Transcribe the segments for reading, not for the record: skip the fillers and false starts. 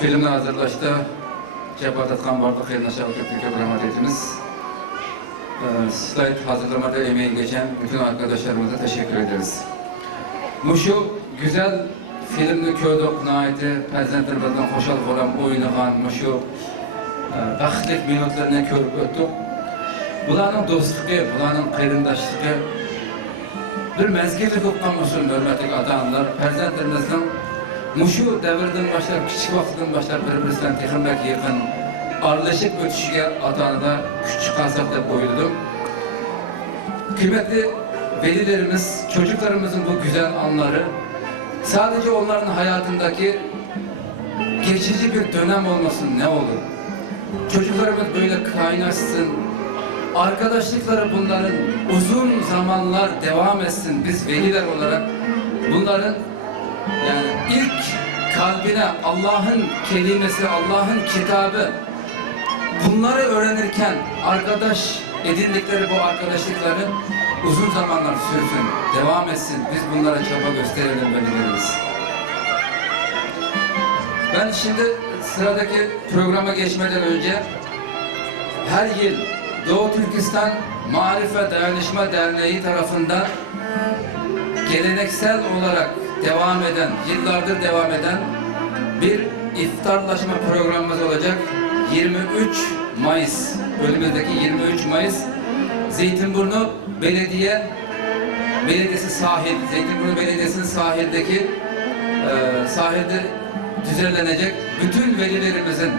filmini hazırlaştı. Cepat etkan bardak yerine şahitlik rahmet etiniz. Slide hazırlamada emeği geçen bütün arkadaşlarımıza teşekkür ederiz. Şu güzel filmni köydük, naiti, prezentlerimizden hoşal olan oynayan, şu vakitlik minutlarını körüp öttük. Bulanın dostluğu, bulanın kıyırındaşlığı, bir mezgirlik okkanmışsın, hürmetlik ata-analar, prezentlerimizden şu devirden başlar, küçük vaktinden başlar, birbirisinden tekrar yakın, arlaşıp ötüşüge ata-analar küçük kalsak da koyuldum. Kıymetli velilerimiz, çocuklarımızın bu güzel anları sadece onların hayatındaki geçici bir dönem olmasın ne olur. Çocuklarımız böyle kaynaşsın, arkadaşlıkları bunların uzun zamanlar devam etsin. Biz veliler olarak bunların yani ilk kalbine Allah'ın kelimesi, Allah'ın kitabı bunları öğrenirken arkadaş edindikleri bu arkadaşlıkları uzun zamanlar sürsün, devam etsin. Biz bunlara çaba gösterelim velilerimiz. Ben şimdi sıradaki programa geçmeden önce her yıl Doğu Türkistan Marif ve Dayanışma Derneği tarafından geleneksel olarak devam eden, yıllardır devam eden bir iftarlaşma programımız olacak. 23 Mayıs, önümüzdeki 23 Mayıs Zeytinburnu Belediyesi sahil, Zeytinburnu Belediyesi'nin sahilde düzenlenecek bütün velilerimizin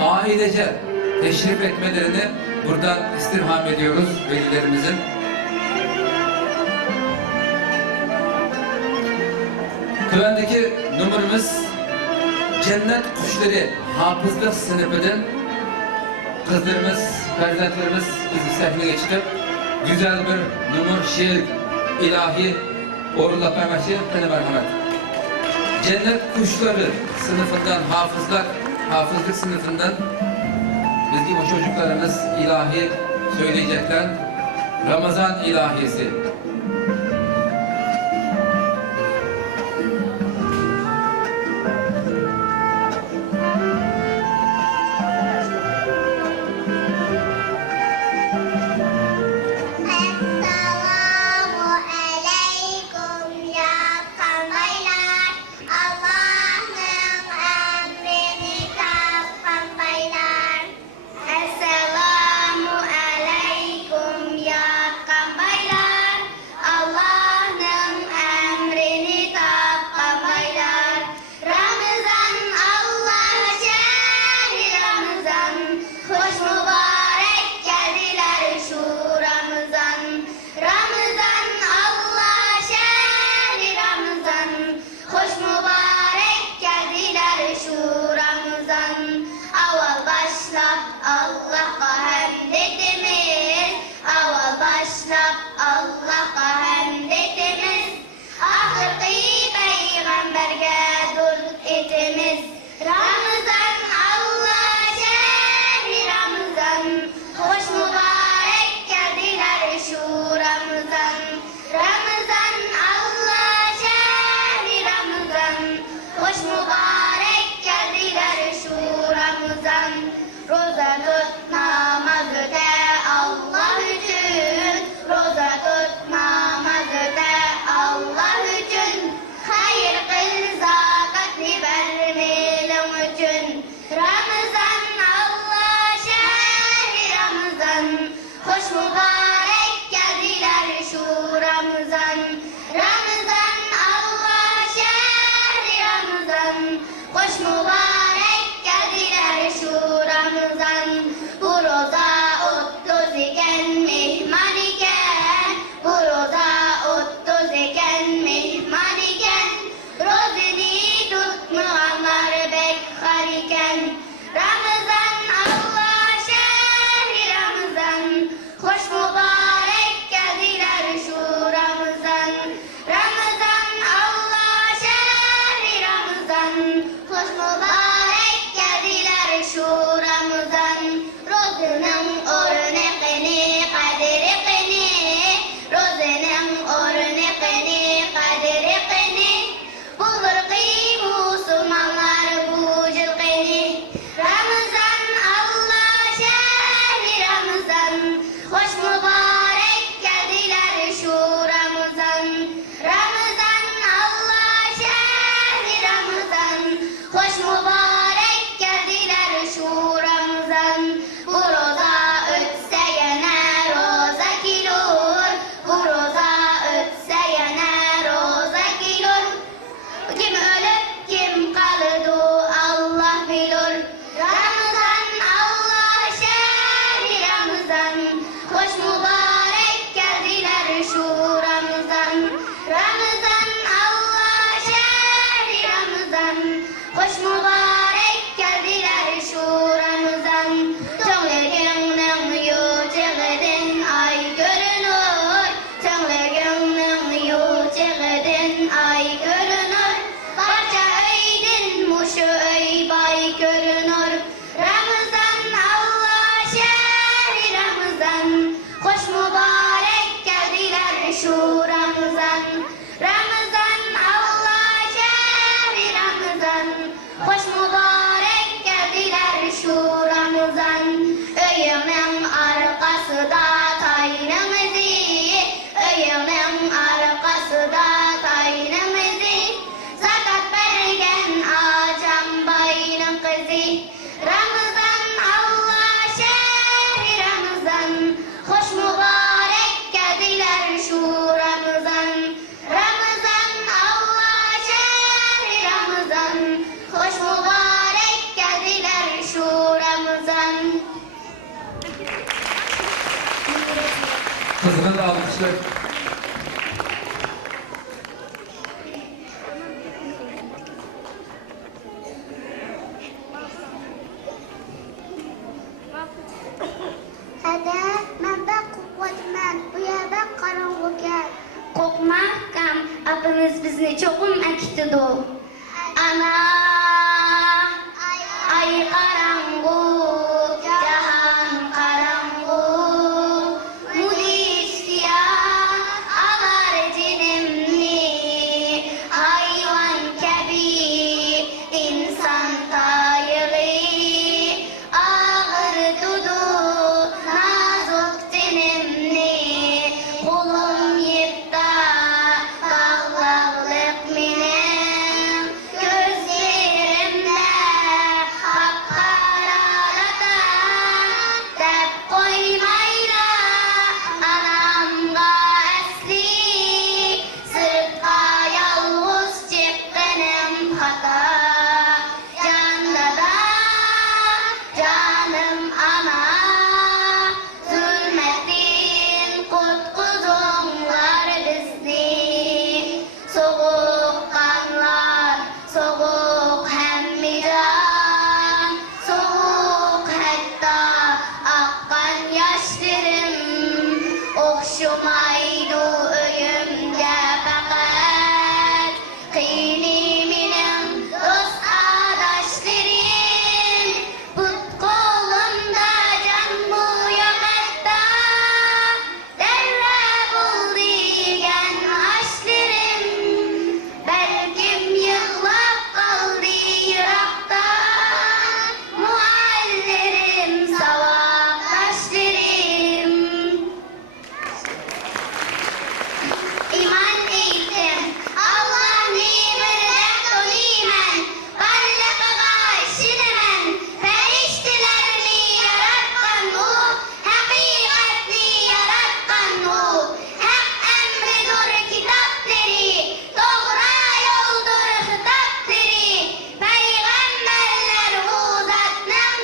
ailece teşrif etmelerini buradan istirham ediyoruz velilerimizin. Güvendeki numarımız Cennet Kuşları Hafızlık Sınıfı'nın kızlarımız, prezentlerimiz bizi sahneye geçirip güzel bir numur, şiir, ilahi orulap emeşi, merhamet. Cennet Kuşları sınıfından, hafızlık sınıfından bizim o çocuklarımız ilahi söyleyecekler. Ramazan ilahisi. alkışlar. Kokmakam abimiz bizni çoğum ektidu. Ana ay karangu, cahan karangu, mudişya alar cinimni, hayvan kebi insan tayılı, ağır dudu nazuk cinimni, kulum yipta bağlılık minem, gözlerimde hakkaralata, dep koymayla anamga esli, sırtka yalnız çıkkınım hata, canda da canım ana, zulmetin kutkuzumlar bizni, soğuk kanlar, soğuk hemmi can, soğuk hatta akkan yaşlarım, okşumaydu öyümde fakat, kıyniminim dost adaşlarım, put kolumda can bu yok hatta, derre bul diyen aşlarım, belkim yıklap kaldı yırakta, muallerim savaşlarım. İman eğitim, Allah nimetine dolimen, varlıkıga şinemen, feriştilerini yaratkan o, hakikatli yaratkan o, hak emridur kitapları, doğru yoldur hitapları, peygamberler o zatның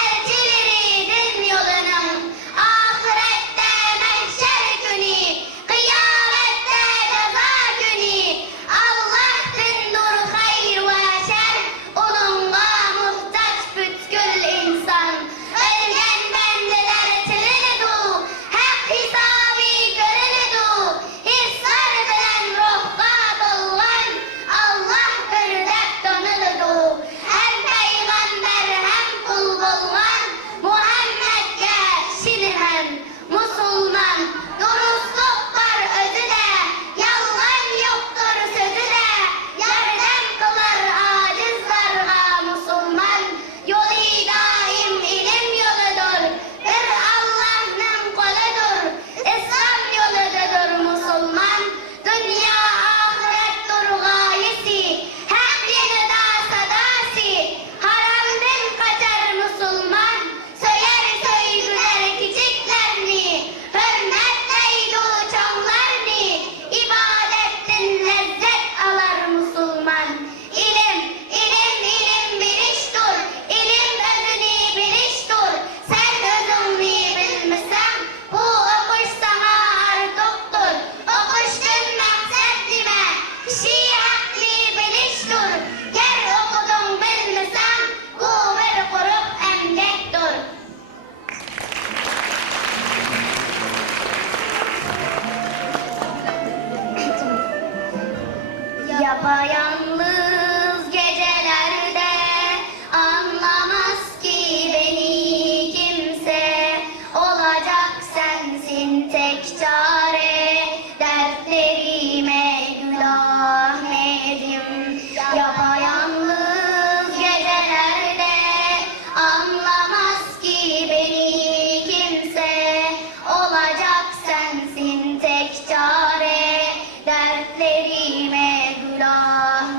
elçileri din yolunun, ahirette mahşer günü, kıyamette ceza günü, Allah'tındır hayır ve şer, onunla muhtaç bütkül insan. Ölgen bendeler tilidu, hak hisabi görüldü, hisar bilen ruhga dolgan, Allah birdek tanılıdu. Hem peygamber hem kul bolgan, Muhammed'ge şinimen, musulman, durustluk var özü de, yalgan yoktur sözü de, yardem kılar acizlarga musulman, yolu daim ilim yoludur, bir Allah'ın koludur, İslam yoludur musulman, dünya ahirettur gayesi, hak yenida sadasi, haramdan kaçar musulman, söyler söygüler küçüklerini, hürmetleydu çoğlarını, ibadettin lezzet alar musulman. İlim, ilim, ilim biliştur, ilim özünü biliştur, sen özünü bilmişsen, bu okuş sana artıktır, okuştun maksat dime, kişi haklı biliştur, ger okudun bilmişsen, bu bir kurup emdektir. Yapayalnız gecelerde anlamaz ki beni kimse, olacak sensin tek çare, dertlerime gül Ahmet'im. Yapayalnız gecelerde anlamaz ki beni kimse, olacak sensin tek çare, dertlerime gül Ahmet'im.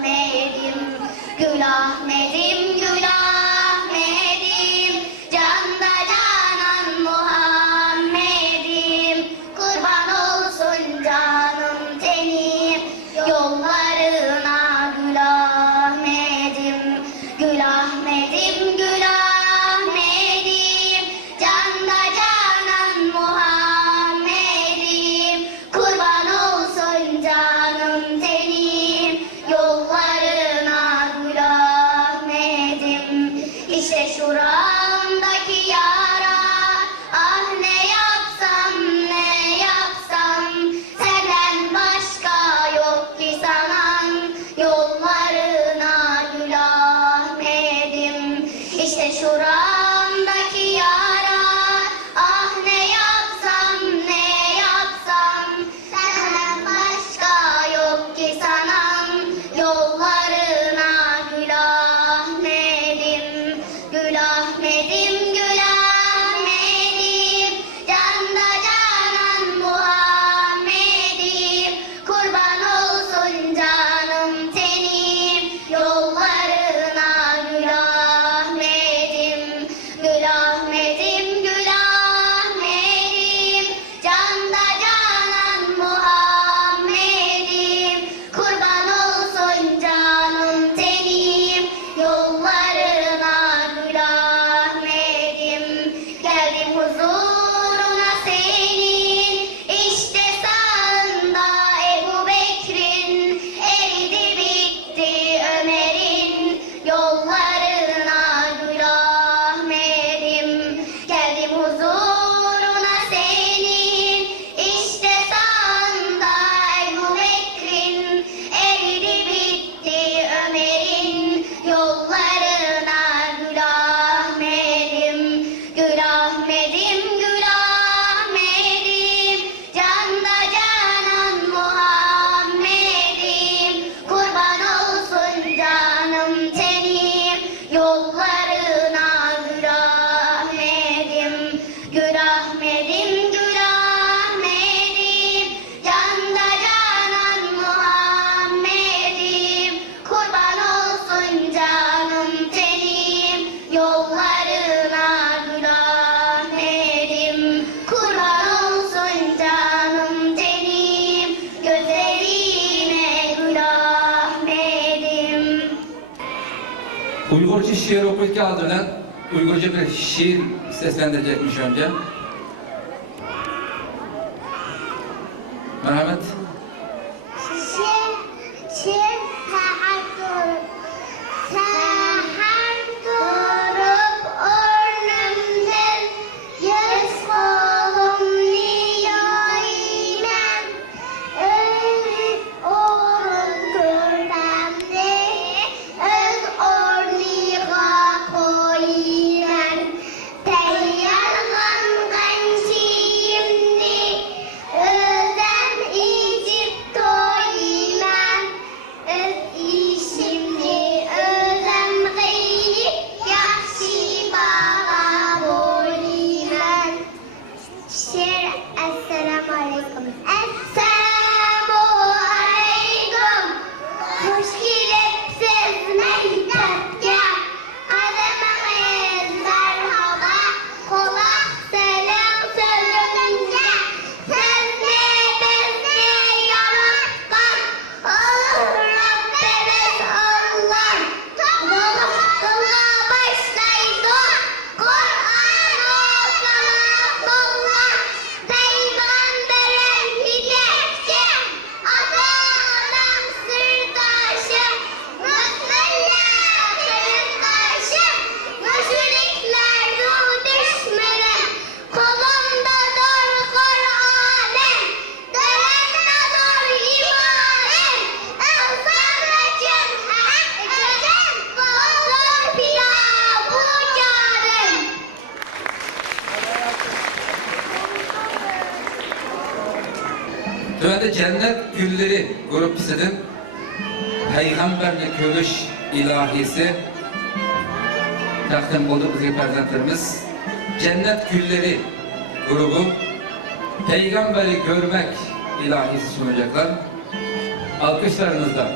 Uygurca şiir okuyken aldığından Uygurca bir şiir seslendirecekmiş önce. Merhamet. Şir sahar durup önümden yüz kolumluyor inem orun kürtemde öz orniga koyinem teyyarlangan şiimni özem içip toyinem öz işimni özem giyip yaxşı bağa boyinem. Şiir Esselamu Aleyküm. Esselamu Aleyküm. Hoş gelipsiz mektepke. Adımınız merhaba. Kulak selam sözünüzce. Siz ne biz ne yaratkan. Rabbimiz Allah. Kula başlaydı. Kur'an okumakla. Peygamberin hidayeti. Adam sırdaşı. Müslümanlar kırıktaşı. Müşrikler düşmanı. Kolumdadır Kur'an'ım. Dilimdedir imanım. Ihsanacım hakkacım. Olur pilavı canım. Tövende Cennet Gülleri gruppisinin Peygamberlik Görüş ilahisi takdim oldu bizim prezentlerimiz. Cennet Gülleri grubu Peygamberi görmek ilahisi sunacaklar. Alkışlarınızla.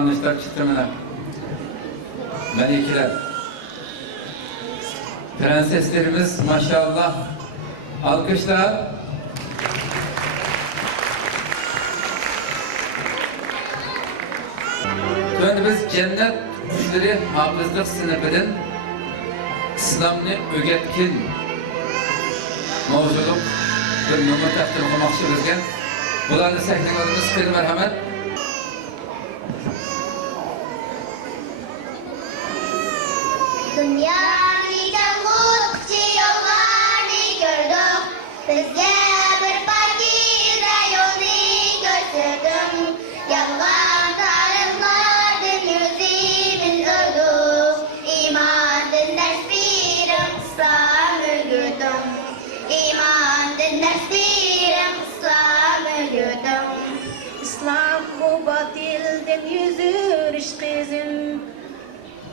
almışlar çıtımına. Melikiler. Prenseslerimiz maşallah. Alkışlar. Şimdi biz cennet kuşları hafızlık sınıfının İslam'ını ögetkin mavzuluk bir numara takdim olmakçı bizgen. Bularını sahnelerimiz kıyım merhamet. Dünyada hukukçu yollarını gördüm. Bizge bir pakide yolunu gösterdim. Yalan tariflerden yüzümüz öldü. İmanın derslerim İslam'ı gördüm. İmanın derslerim İslam'ı gördüm. İslam bu batilden yüzür işkizim.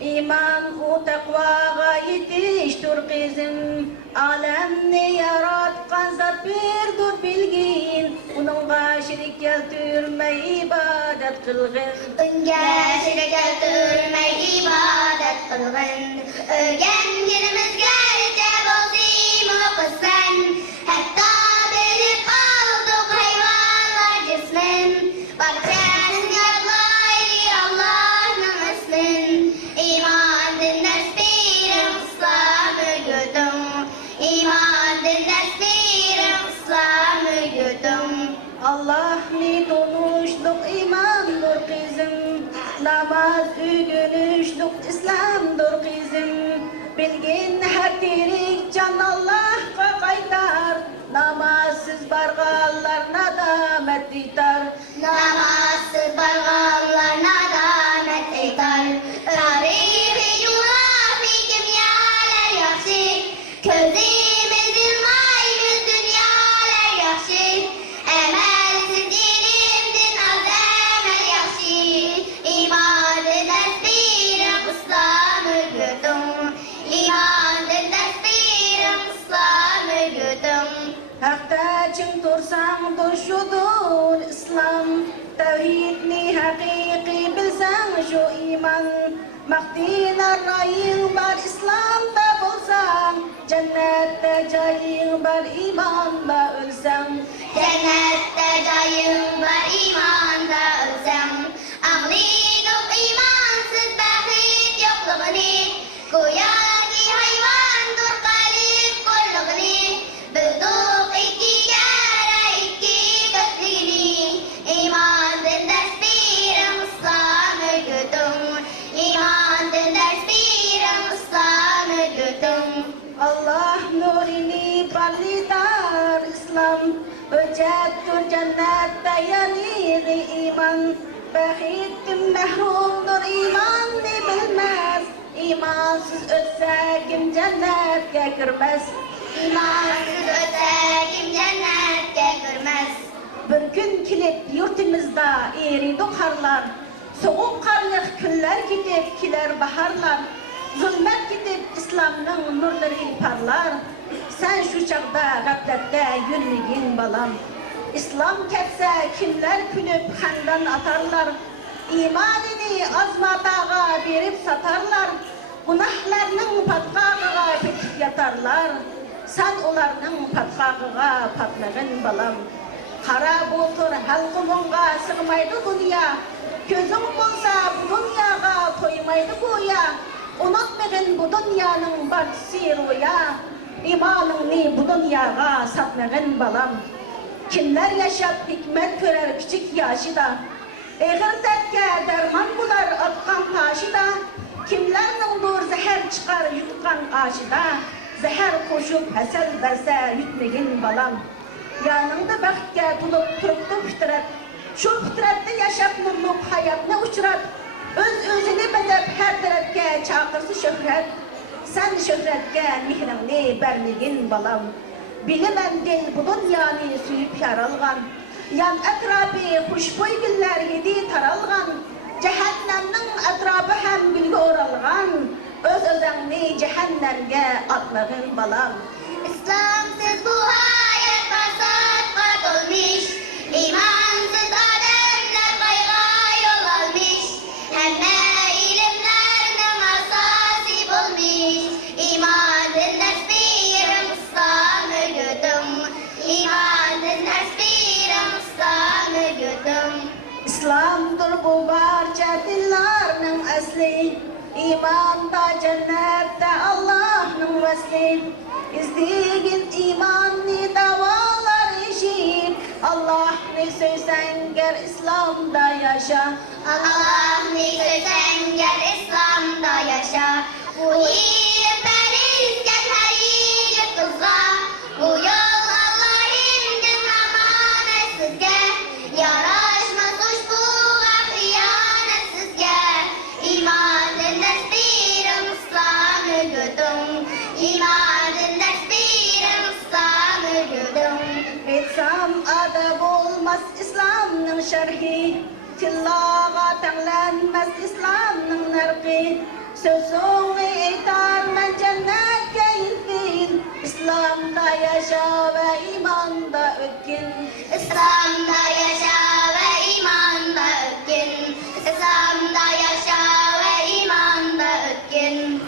İman u takvaga yetiştir kızım. Alemni yaratkan zat bir dur bilgin. Onunla şirik keltirme ibadet kılgın. Önge şirk keltirme ibadet kılgın. Öğrendiğimiz gerçe bozayım o kısmen. Hatta bilip aldık hayvanlar cismen. Bakçasın yadlaylı Allah'ın ismin. İman dinler spirim İslam'ı gördüm. İman dinler spirim İslam'ı gördüm. Allah ni donuşluk imandır kızım. Namaz ügünüşlük İslam'dır kızım. Bilgin her tirik can Allah'a kaytar. Namazsız bargallar nadamet ditar. Namazsız bargallar nadamet eder. Tarihi coğrafi kimyalar yakşı. Közümüz ilmayımız dünyalar yakşı. Emelsiz ilimdin az emel yakşı. İmanın derslerim İslam'ı gördüm. İmanın derslerim İslam'ı gördüm. Hakta çın tursan durşudur İslam. Tevhidni hakiki bilsen şu iman. Makdinar rayın var İslam'da bulsan. Cennette cayın var imanla ölsen. Cennette dayım var imanda ölsem. Anlayıp imansız bahit yokluğunu. Goya ki hayvandır kalip kulluğunu. Bildik iki kere iki kötülüğünü. İmanın derslerim İslam'ı gördüm. İmanın derslerim İslam'ı gördüm. Allah nurini parlitar İslam. Öcettur cennette yanir iman. Bahittim mehrumdur iman bilmez. İmansız ötse kim cennete girmez. İmansız öte kim cennete girmez. Bir gün kilip yurtimizda eridik harlar. Soğuk karlık günler gidip kiler baharlar. Zulmet gidip İslam'ın nurları parlar. Sen şu çağda gaflette yürümegin balam. İslam ketse kimler külüp handan atarlar. İmanini azmatağa verip satarlar. Günahlarının patkağına petip yatarlar. Sen onların patkağına patlagın balam. Kara bultur halkımınga sığmaydı dünya. Gözün bulsa bu dünyaga toymaydı goya. Unutmagın bu dünyanın barçısı roya. İmanını bu dünyaga satmagın balam. Kimler yaşap hikmet görer küçük yaşıda. Eğer dertke derman bular atkan taşıda. Kimlerden dur zehir çıkar yutkan aşıda. Zehir koşup hasel verse yutmagın balam. Yanında baktke bulup turuptu fitret. Şu fitrette yaşap nurluk hayatına uçrat. Öz-özünü bedep her tarafke çağırsı şöhret. Sen şöhretke mihrini bermegin balam. Bilemem dil bu dünyanı suyup yaralgan. Yan etrafı huşboy güller yedi taralgan. Cehennemnin etrafı hem gülge oralgan. Öz-özünü cehennemge atmagın balam. İslamsız bu hayat fasat olmuş. İmansız adamlar kayga yol almış. cennette Allah'ın vesli. İzdigin imanni davalar işi. Allah ne söysen gel İslam'da yaşa. Allah ne söylesen gel İslam'da yaşa. Bu yiğit perizken her yiğit kızga. Bu yol Allah'ın amanetsizge. Yaraşmaz uçbuğa hıyanetsizge. İmanın nesbirim İslam'ı gördüm. İmanın nesbirim İslam'ı gördüm. Etsam adab olmaz İslam'ın şerhi. Tillağa tanlanmaz İslam'ın nerki. Sözünü etarmen cennetke infin. İslam'da yaşa ve imanda ötkin. İslam'da yaşa ve imanda ötkin. İslam'da yaşa ve imanda ötkin.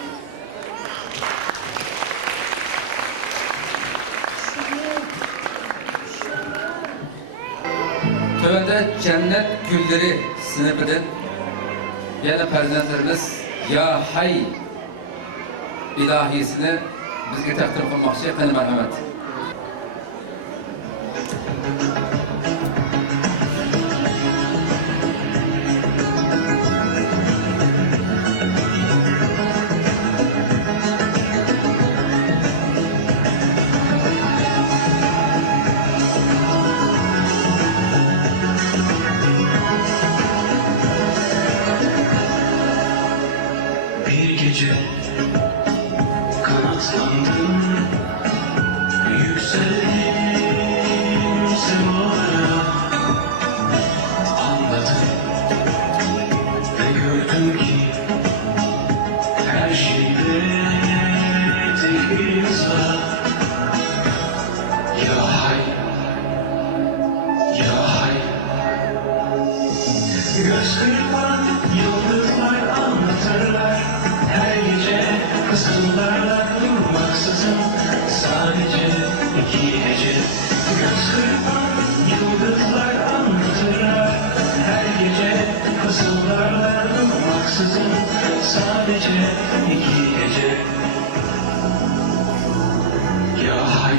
Tövende cennet gülleri sınıfıdır. Yine prezidentlerimiz Ya Hay ilahisini bizge takdir kılmakçı. Efendim merhamet. Bir gece kanatlandım, yükseldim semaya. Anladım ve gördüm ki her şeyde tek bir insan. Ya hay, ya hay. Göz kırpan yıldızlar anlatırlar. Her gece fısıldarlar durmaksızın. Sadece iki hece. Göz kırpan yıldızlar anlatırlar. Her gece fısıldarlar durmaksızın. Sadece iki hece. Ya hay.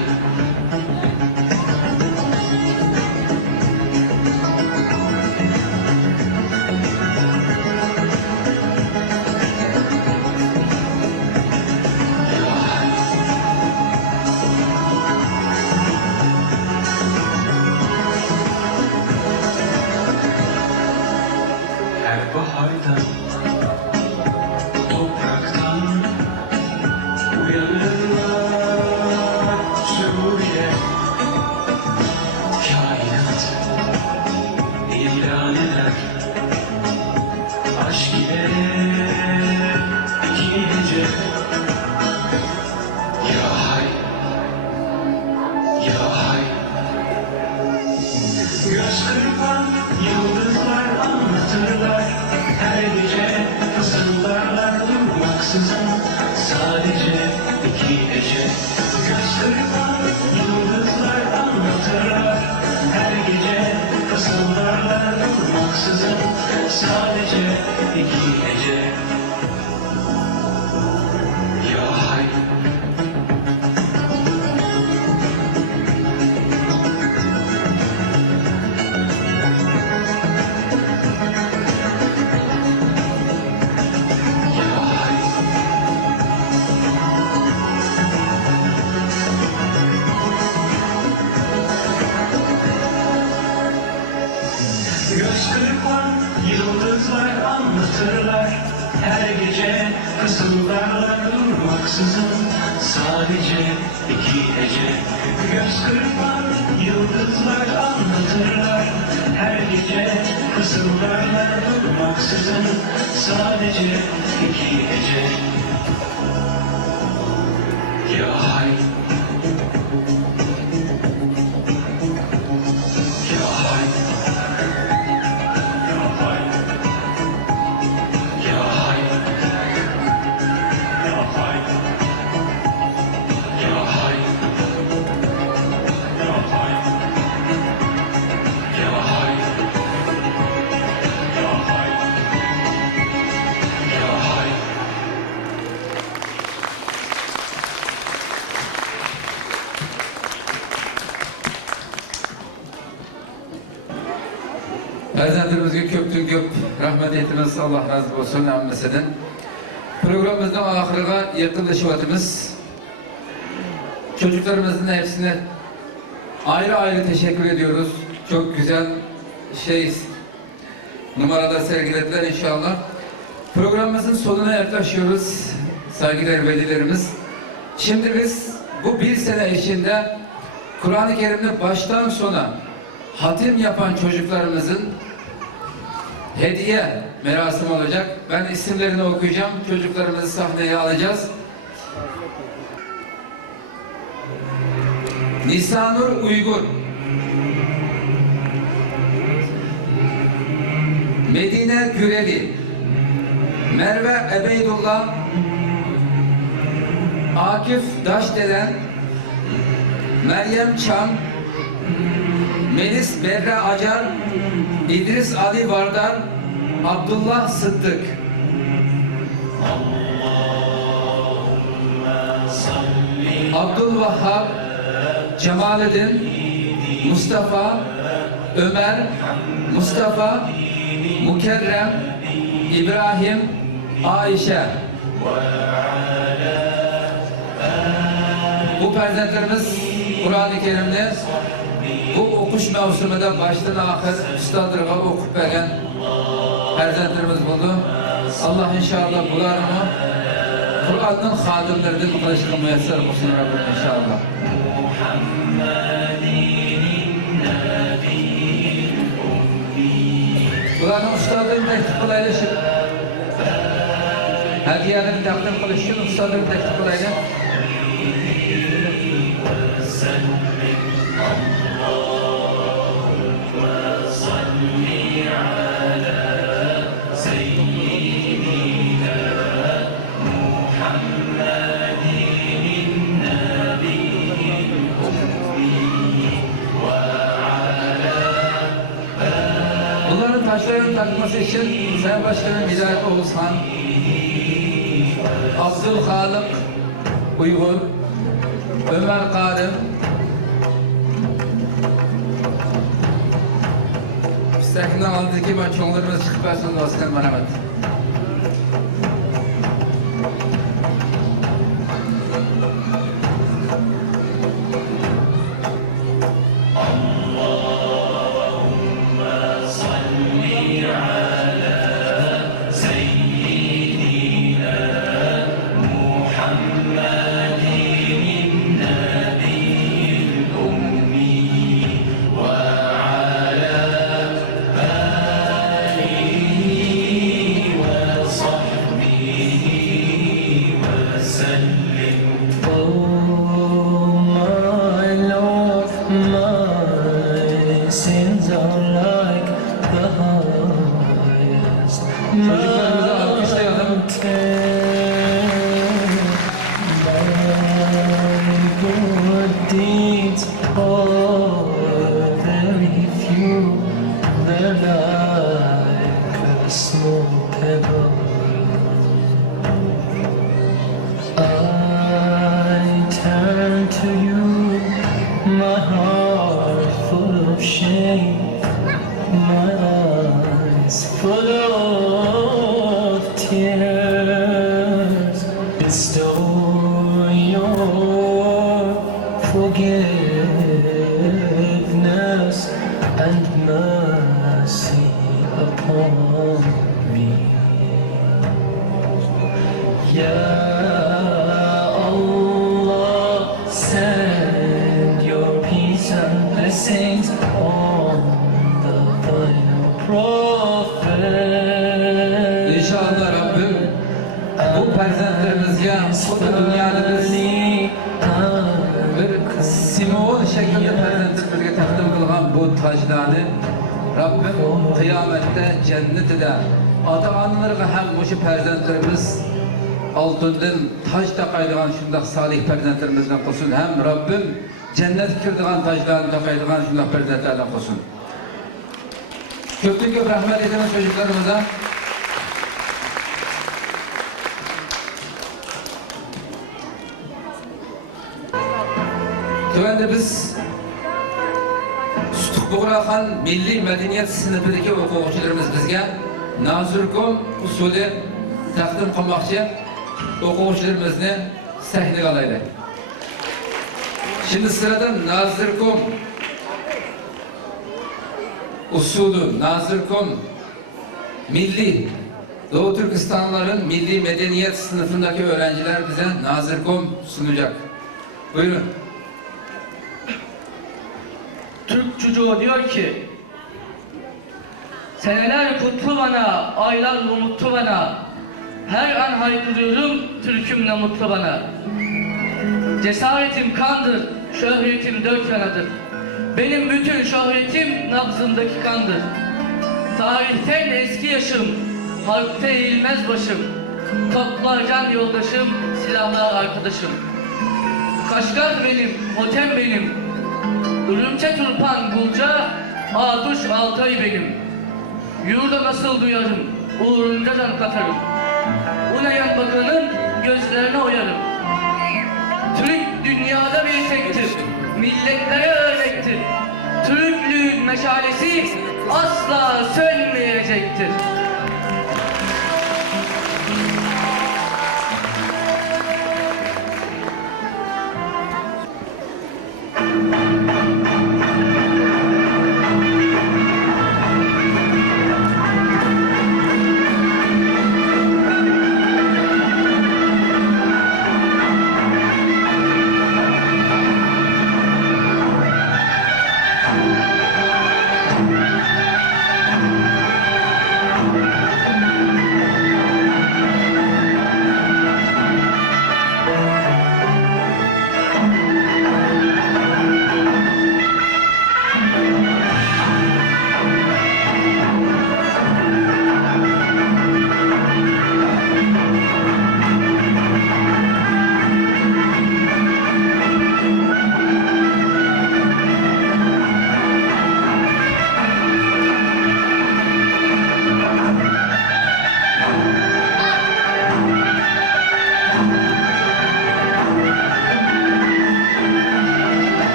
Her baharda topraktan uyanırlar süruriye. Kainat ilan eder aşk ile iki hece. Ya hay, ya hay. Göz kırpan yıldızlar anlatırlar. Her gece fısıldarlar durmaksızın. Sadece iki hece. Göz kırpan yıldızlar anlatırlar. Her gece fısıldarlar durmaksızın. Sadece iki hece. Ya hay. Göz kırpan yıldızlar anlatırlar. Her gece fısıldarlar durmaksızın. Sadece iki hece. Göz kırpan yıldızlar anlatırlar. Her gece fısıldarlar durmaksızın. Sadece iki hece. Ya hay. Ya hay. Ya hay. Ya hay. Ya hay. Ya hay. Ya hay. Ya hay. Ya hay. Ya hay. Perzentlerimizge köptün köp rahmet etiniz. Allah razı olsun emmeseden. Programımızın ahırına yakınlaşıvatımız. Çocuklarımızın hepsine ayrı ayrı teşekkür ediyoruz. Çok güzel numarada sergilediler inşallah. Programımızın sonuna yaklaşıyoruz saygıdeğer velilerimiz. Şimdi biz bu bir sene içinde Kur'an-ı Kerim'de baştan sona hatim yapan çocuklarımızın hediye merasimi olacak. Ben isimlerini okuyacağım. Çocuklarımızı sahneye alacağız. Nisanur Uygur, Medine Güreli, Merve Ebeydullah, Akif Daşdelen, Meryem Çam, Melis Berra Acar, İdris Ali Vardar, Abdullah Sıddık. Abdülvahhab, Cemalettin, Mustafa, Ömer, Mustafa, Mukerrem, İbrahim, Ayşe. Bu perzentlerimiz Kur'an-ı Kerim'de bu okuş mevsiminde baştan ahir üstadırga okup veren perzentlerimiz buldu. Allah inşallah bularını Kur'an'ın hadimlerinden kılışını müyesser olsun Rabbim inşallah. Bularını ustadın teknik kılaylaşıp hediyelerini takdim kılışın ustadın teknik kılayla. Bunların taşlarının takması için Sayın Başkanım Hidayet Oğuzhan, Abdülhalık Uygur, Ömer Karim, Müstakinden aldığı ki ben çoğunlarımız çıkıp versin dostlarım merhamet. Çocuklarımızı alkışlayalım. Full of tears, bestow your forgiveness and mercy upon me. Ya Allah, send your peace and blessings on the final prophet. İnşallah Rabbim bu perzentlerimizge bu dünyada biz bir simol şekilde perzentlerimizge takdim kılgan bu taclarını Rabbim kıyamette cennetide ata-analarga hem bu perzentlerimiz altından tac takaydigan şundaq salih perzentlerimizden kılsın hem Rabbim cennet kirdigan taclarını takaydigan şundaq perzentlerden kılsın. Köptün köp rahmet ediniz çocuklarımıza. Tövende biz Buğraxan Milli Medeniyet sınıfındaki okuvchilarimiz bizga Nazirkom usuli taqdim qilmoqchi. O'quvchilarimizni sahnaga alaylik. Şimdi sırada Nazirkom usulü, Nazirkom milli Doğu Türkistanlıların milli medeniyet sınıfındaki öğrenciler bize Nazirkom sunacak. Buyurun. Türk çocuğu diyor ki, seneler kutlu bana, aylar umutlu bana, her an haykırıyorum türkümle mutlu bana. Cesaretim kandır, şöhretim dört yanadır. Benim bütün şöhretim nabzımdaki kandır. Tarihten eski yaşım, harpte eğilmez başım. Toplar can yoldaşım, silahlar arkadaşım. Kaşgar benim, Hotem benim. Ürümçe Turpan Gulca, Aduş Altay benim. Yurda nasıl duyarım, uğrunda can katarım. Unayan bakanın gözlerine oyarım. Türk dünyada bir tektir, milletlere örnektir. Türklüğün meşalesi asla sönmeyecektir.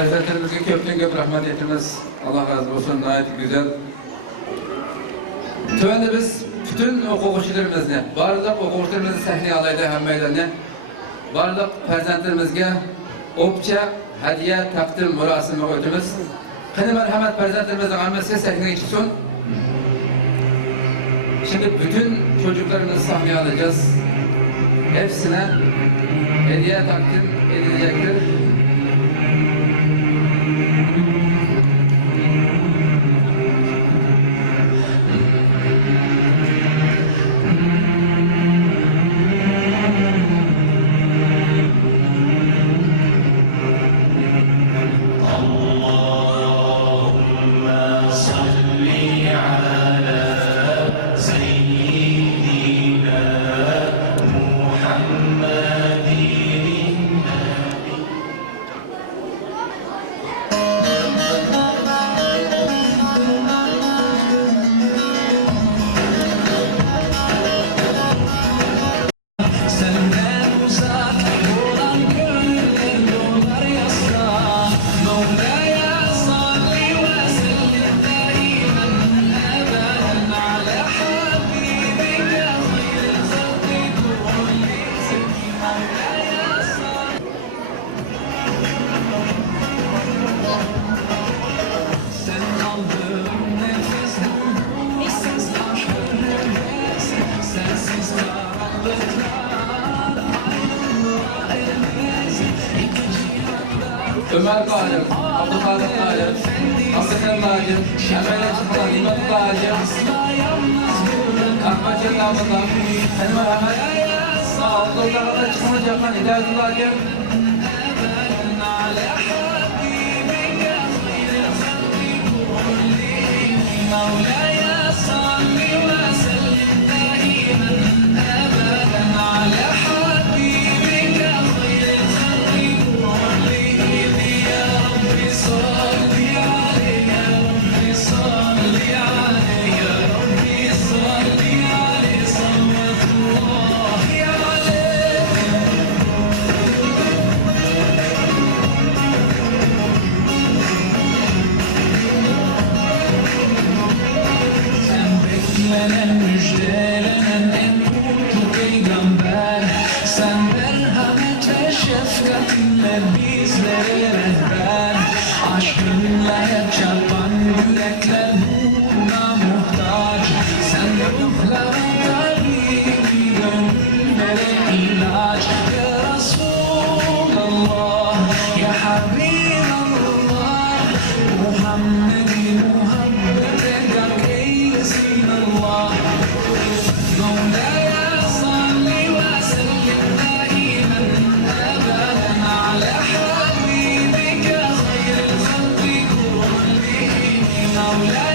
Hazretlerimizge köpten rahmet etimiz. Allah razı olsun. Gayet güzel. Tövende biz bütün okuvchilarimizni, barliq o'quvchilarimizni sahnaga alaydi hammalarni. Barliq farzandlarimizga o'pcha hadiya taqdim murosimiga o'tamiz. Qani marhamat farzandlarimizning hammasi sahnaga chiqsin. Şimdi bütün çocuklarımızı sahneye alacağız. Hepsine hediye takdim edilecektir. Ömer Galip, Abdülkadir Galip, Abdülkadir Galip, Emre Çıkılan, İmam Galip, Ahmet Çelik'a'mızdan, Elmer Ahmet, Abdülkadir Çıkılan, Hidayet Galip, müjdelenen en mutlu peygamber. Sen merhamet ve şefkatinle bizlere rehber. Aşkınla hep çarpan yürekler nuruna muhtaç. Sen ruhların tabibi, gönüllere ilaç. Ya Resulallah, ya Habiballah, Muhammed'i muhabbete gark eylesin Allah. مولاي صل وسلم دائما ابدا على حبيبك خير الخلق كلهم مولاي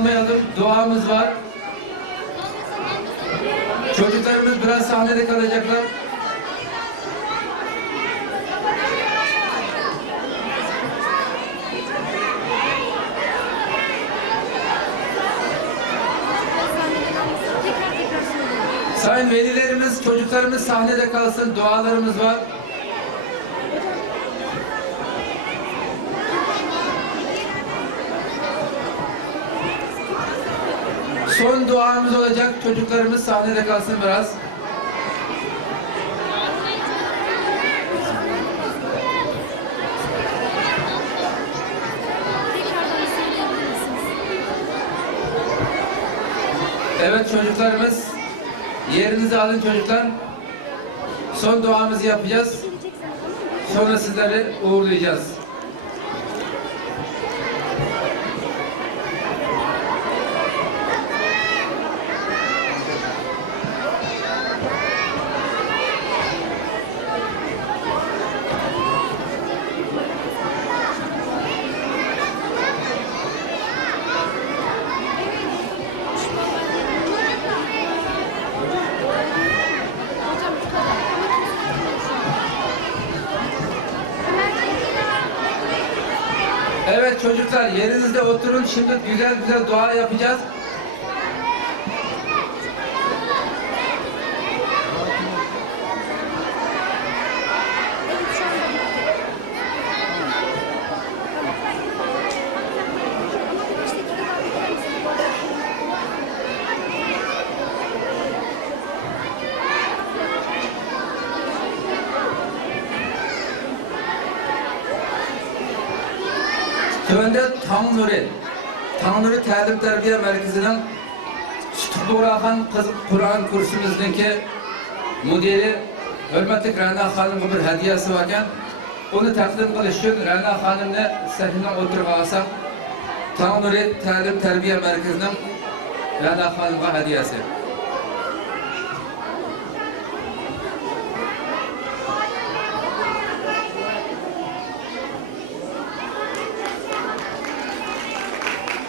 almayalım. Duamız var. Çocuklarımız biraz sahnede kalacaklar. Sayın velilerimiz, çocuklarımız sahnede kalsın. Dualarımız var. Son duamız olacak. Çocuklarımız sahnede kalsın biraz. Evet çocuklarımız, yerinizi alın çocuklar. Son duamızı yapacağız. Sonra sizleri uğurlayacağız. Evet çocuklar yerinizde oturun. Şimdi güzel güzel dua yapacağız. Tövende Tanrı Ta'lim Terbiye Merkezi'nin Tuğrahan Kur'an kursumuzdaki müdiri hürmetli Rana Hanım'a bir hediyesi varken onu takdim kılış için Rana Hanım'la sahneye oturğasak Tanrı Ta'lim Terbiye Merkezi'nin Rana Hanım'a hediyesi.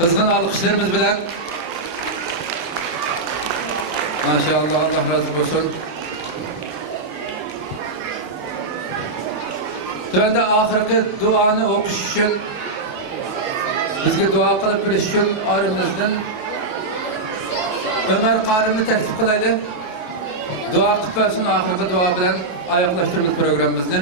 Kızgın alkışlarımız bilen maşallah Allah razı olsun. Tövende ahirki duanı okuş için bizge dua kılıp biliş için aramızdan Ömer Karim'i teklif kılaydı. Dua kıpasın ahirki dua bilen ayaklaştırımız programımızda.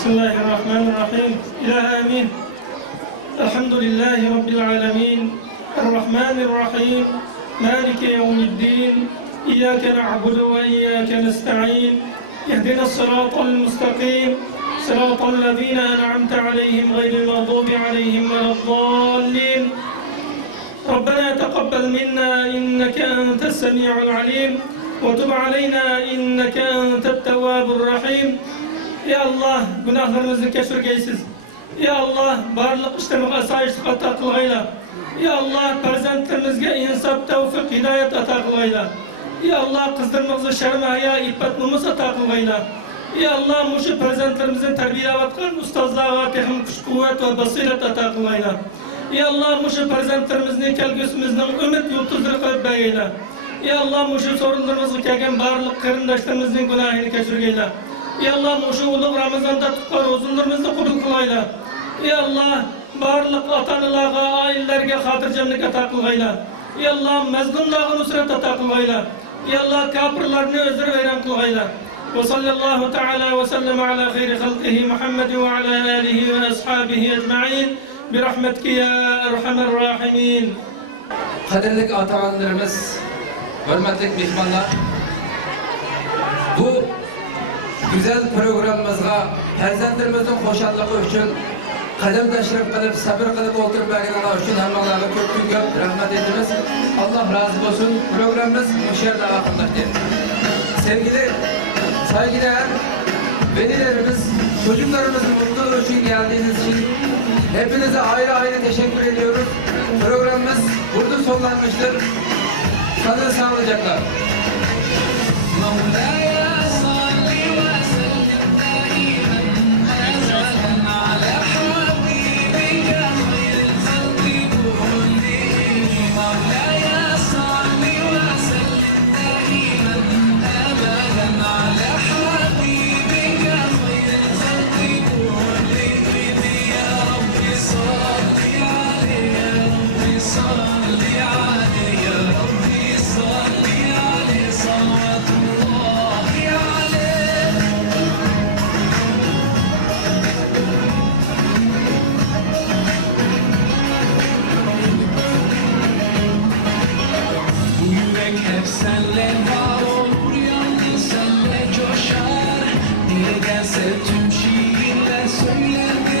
بسم الله الرحمن الرحيم إله آمين الحمد لله رب العالمين الرحمن الرحيم مالك يوم الدين إياك نعبد وإياك نستعين اهدنا الصراط المستقيم صراط الذين أنعمت عليهم غير المغضوب عليهم ولا الضالين ربنا تقبل منا إنك أنت السميع العليم وتب علينا إنك أنت التواب الرحيم Ya Allah, günahlarımızı keşirgeysiz. Ya Allah, barlık işlemeye asayişlik ata kılgayla. Ya Allah, perzentlerimizge insaf, tevfik, hidayet ata kılgayla. Ya Allah, kızdırmamızı şerme, haya, iffet, numus ata kılgayla. Ya Allah, muşu perzentlerimizin terbiye vatkan, ustazlığa, tehim, kuş, kuvvet ve basiret ata kılgayla. Ya Allah, muşu perzentlerimizin kelgüsümüzün ümit yurtuzları kılıp beyeyle. Ya Allah, muşu sorunlarımızı kegen barlık kırındaşlarımızın günahını keşirgeyla. Ya Allah, muşu ulug Ramazan'da tutkan uzunlarımızda kubul kılayla. Ya Allah, barlık atanılağa, ailelerge hatırcamlık ata kılgayla. Ya Allah, mezlumlağı nusret ata kılgayla. Ya Allah, kapırlarını özür veren kılgayla. Ve sallallahu teala ve sellem ala khayri halqihi Muhammed ve ala alihi ve ashabihi ecma'in. Birahmetki ya erhamer rahimin. Kaderlik ataanlarımız, hürmetli mihmanlar, bu güzel programımızga perzentlerimizin hoşallığı için kadem taşırıp kalıp sabır kılıp oturup Allah üçün hammalarla köp rahmet ediniz. Allah razı olsun. Programımız müşeride akıllıktır. Sevgili, saygıdeğer velilerimiz, çocuklarımızın mutluluğu için geldiğiniz için hepinize ayrı ayrı teşekkür ediyoruz. Programımız burada sonlanmıştır. Kalın sağlıcakla. مولاي صل وسلم دائما أبدا على حبيبك خير الخلق كلهم مولاي صل وسلم دائما أبدا على حبيبك خير الخلق كلهم يا رب صل عليه يا رب صل عليه يا رب صل عليه صلوات الله عليه Bu yürek hep senle var olur, yalnız senle coşar. Dile gelse tüm şiirler söyler.